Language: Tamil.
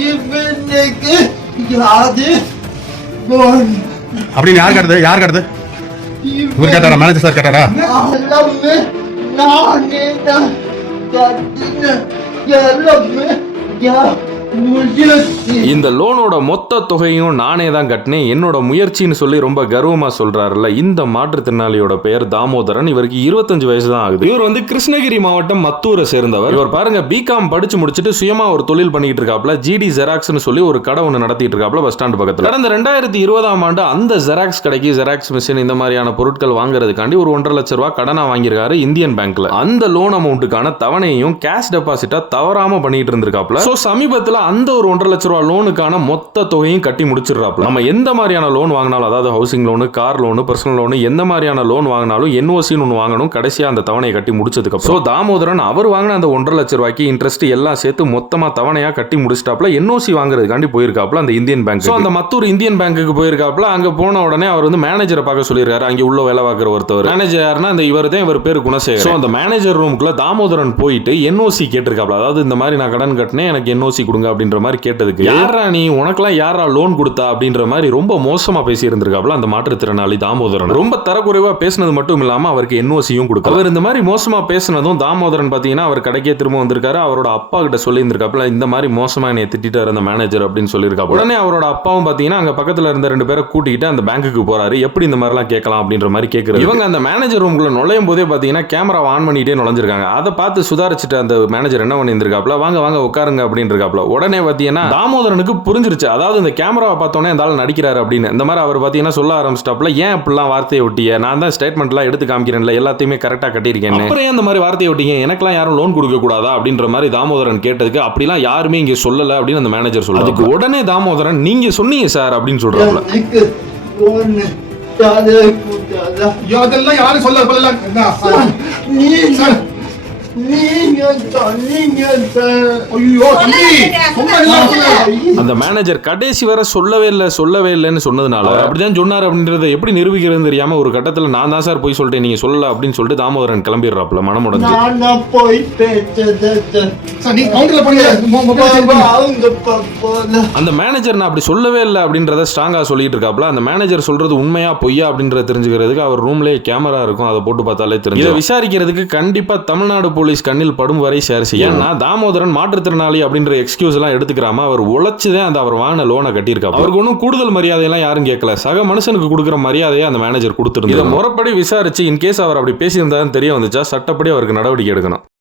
இவனுக்கு யாது போன் அப்படின்னு யார் கட்டுது இவர் கேட்டாரா? மேனேஜர் சார் கேட்டாரா? எல்லாமே நானே தான் கட்டினேன். எல்லாமே இந்த லோனோட மொத்த தொகையும் நானே தான் கட்டினேன், என்னோட முயற்சின்னு சொல்லி ரொம்ப கர்வமா சொல்றாருல்ல இந்த மாற்றுத்திறனாளியோட பெயர் தாமோதரன். இவருக்கு 25 வயசு தான் ஆகுது. இவர் வந்து கிருஷ்ணகிரி மாவட்டம் மத்தூரை சேர்ந்தவர். இவர் பாருங்க பிகாம் படிச்சு முடிச்சுட்டு சுயமா ஒரு தொழில் பண்ணிட்டு இருக்காப்ல. ஜிடி ஜெராக்ஸ்னு சொல்லி ஒரு கடை ஒன்று நடத்திட்டு இருக்காப்ல பஸ் ஸ்டாண்ட் பக்கத்துல. கடந்த 2020ஆம் ஆண்டு அந்த ஜெராக்ஸ் கடைக்கு ஜெராக்ஸ் மிஷின் இந்த மாதிரியான பொருட்கள் வாங்குறதுக்காண்டி ஒரு 1.5 லட்சம் ரூபாய் கடனா வாங்கியிருக்காரு இந்தியன் பேங்க்ல. அந்த லோன் அமௌண்ட்டுக்கான தவணையும் கேஷ் டெபாசிட்டா தவறாம பண்ணிட்டு இருந்திருக்காப்ல. சோ சமீபத்துல அந்த ஒரு 1.5 லட்சம் ரூபாய் லோனுக்கான மொத்த தொகையும் கட்டி முடிச்சிடறாப்ல. நம்ம எந்த மாதிரியான லோன் வாங்கினாலும், அதாவது housing loan, car loan, personal loan, எந்த மாதிரியான லோன் வாங்கினாலும் என்ஓசின்னு ஒன்று வாங்கணும். கடைசியா அந்த தவணையை கட்டி முடிச்சதுக்கு அப்புறம் தாமோதரன் அவர் வாங்கின அந்த 1.5 லட்சம் ரூபாய்க்கு இன்ட்ரெஸ்ட் எல்லாம் சேர்த்து மொத்தமா தவணையா கட்டி முடிச்சிட்டாப்ல. என்ஓசி வாங்குறதுக்காண்டி போயிருக்காப்ல அந்த இந்தியன் பேங்க். அந்த மத்தூர் இந்தியன் பேங்க்குக்கு போயிருக்காப்ல. அங்க போன உடனே அவர் வந்து மேனேஜரை பார்க்க சொல்லியிருக்காரு. அங்கே உள்ள வேலை பார்க்குற ஒருத்தவர். மேனேஜர் யாருன்னா அந்த இவர் தான், இவர் பேரு குணசேகர். அந்த மேனேஜர் ரூமுக்குள்ள தாமோதரன் போயிட்டு என்ஓசி கேட்டிருக்காப்ல. அதாவது இந்த மாதிரி நான் கடன் கட்டினேன், எனக்கு என்ஓசி கொடுங்க அப்படின்ற மாதிரி கேட்டதுக்கு, யாரா நீ, உனக்கெல்லாம் யாரா லோன் கொடுத்தா அப்படின்ற மாதிரி ரொம்ப மோசமா பேசி இருந்திருக்காப்ல அந்த மாற்றுத்திறனாளி தாமோதரன். ரொம்ப தரக்குறைவா பேசினது மட்டும் இல்லாம அவருக்கு என்ஓசியும் கொடுக்க. அவர் இந்த மாதிரி மோசமா பேசினதும் தாமோதரன் பாத்தீங்கன்னா அவர் கடைக்கே திரும்ப வந்திருக்காரு. அவரோட அப்பா கிட்ட சொல்லி இருந்திருக்காப்ல, இந்த மாதிரி மோசமா என்னை திட்டாரு அந்த மேனேஜர் அப்படின்னு சொல்லியிருக்காரு. உடனே அவரோட அப்பாவும் பாத்தீங்கன்னா அங்க பக்கத்துல இருந்த 2 பேரை கூட்டிக்கிட்டு அந்த பேங்குக்கு போறாரு. எப்படி இந்த மாதிரி எல்லாம் கேட்கலாம் அப்படின்ற மாதிரி கேட்கிறாரு. இவங்க அந்த மேனேஜர் ரூம்குள்ள நுழையும் போதே பாத்தீங்கன்னா கேமரா ஆன் பண்ணிட்டே நுழைஞ்சிருக்காங்க. அதை பார்த்து சுதாரிச்சுட்டு அந்த மேனேஜர் என்ன பண்ணியிருக்காப்ல, வாங்க வாங்க உட்காருங்க அப்படின்னு இருக்காப்ல. உடனே பாத்தீங்கன்னா தாமோதரனுக்கு புரிஞ்சிருச்சு, அதாவது இந்த கேமராவை பார்த்தோன்னே இந்த ஆள் நடிக்கிறாரு அப்படின்னு. இந்த மாதிரி அவர் பார்த்தீங்கன்னா சொல்ல ஆரம்பிச்சிட்டாப்ல, ஏன் இப்படிலாம் வார்த்தையை ஒட்டிய, நான் தான் ஸ்டேட்மெண்ட்லாம் எடுத்து காமிக்கிறேன்ல, எல்லாத்தையுமே கரெக்டாக கட்டியிருக்கேன், அப்புறம் ஏன் இந்த மாதிரி வார்த்தையை ஒட்டிங்க, எனக்கெல்லாம் யாரும் லோன் கொடுக்க கூடாதா அப்படின்ற மாதிரி தாமோதரன் கேட்டதுக்கு, அப்படிலாம் யாருமே இங்கே சொல்லலை அப்படின்னு அந்த மேனேஜர் சொல்றாரு. அதுக்கு உடனே தாமோதரன், நீங்க சொன்னீங்க சார் அப்படின்னு சொல்றாப்ல. அதெல்லாம் யாரும் சொல்ல அந்த மேனேஜர் கடைசி வரை சொல்லவே இல்லைன்னு சொன்னதுனால அப்படிதான் சொன்னார் அப்படின்றத எப்படி நிரூபிக்கிறது தெரியாம ஒரு கட்டத்துல நான் தான் சார் போய் சொல்லிட்டேன், நீங்க சொல்லல அப்படின்னு சொல்லிட்டு தாமோதரன் கிளம்பிடுறாப்ல மனமுடைஞ்சு. அந்த மேனேஜர் நான் அப்படி சொல்லவே இல்லை அப்படின்றத ஸ்ட்ராங்கா சொல்லிட்டு இருக்காப்ல. அந்த மேனேஜர் சொல்றது உண்மையா பொய்யா அப்படின்றத தெரிஞ்சுக்கிறதுக்கு அவர் ரூம்லயே கேமரா இருக்கும், அதை போட்டு பார்த்தாலே தெரியும். இதை விசாரிக்கிறதுக்கு கண்டிப்பா தமிழ்நாடு போலீஸ் கண்ணில் படும் வரை ஷேர் செய்ய. ஏன்னா தாமோதரன் மாற்றுத்திறனாளி அப்படின்ற எக்ஸ்கியூஸ் எல்லாம் எடுத்துக்கிறாம அவர் உழைச்சுதான் அந்த அவர் வாங்கின லோனை கட்டியிருக்காரு. அவருக்கு ஒன்றும் கூடுதல் மரியாதை எல்லாம் யாரும் கேட்கல. சக மனுஷனுக்கு கொடுக்குற மரியாதையை அந்த மேனேஜர் கொடுத்துருந்தாரு. இதை முறைப்படி விசாரிச்சு இன்கேஸ் அவர் அப்படி பேசியிருந்தாலும் தெரிய வந்துச்சா சட்டப்படி அவருக்கு நடவடிக்கை எடுக்கணும்.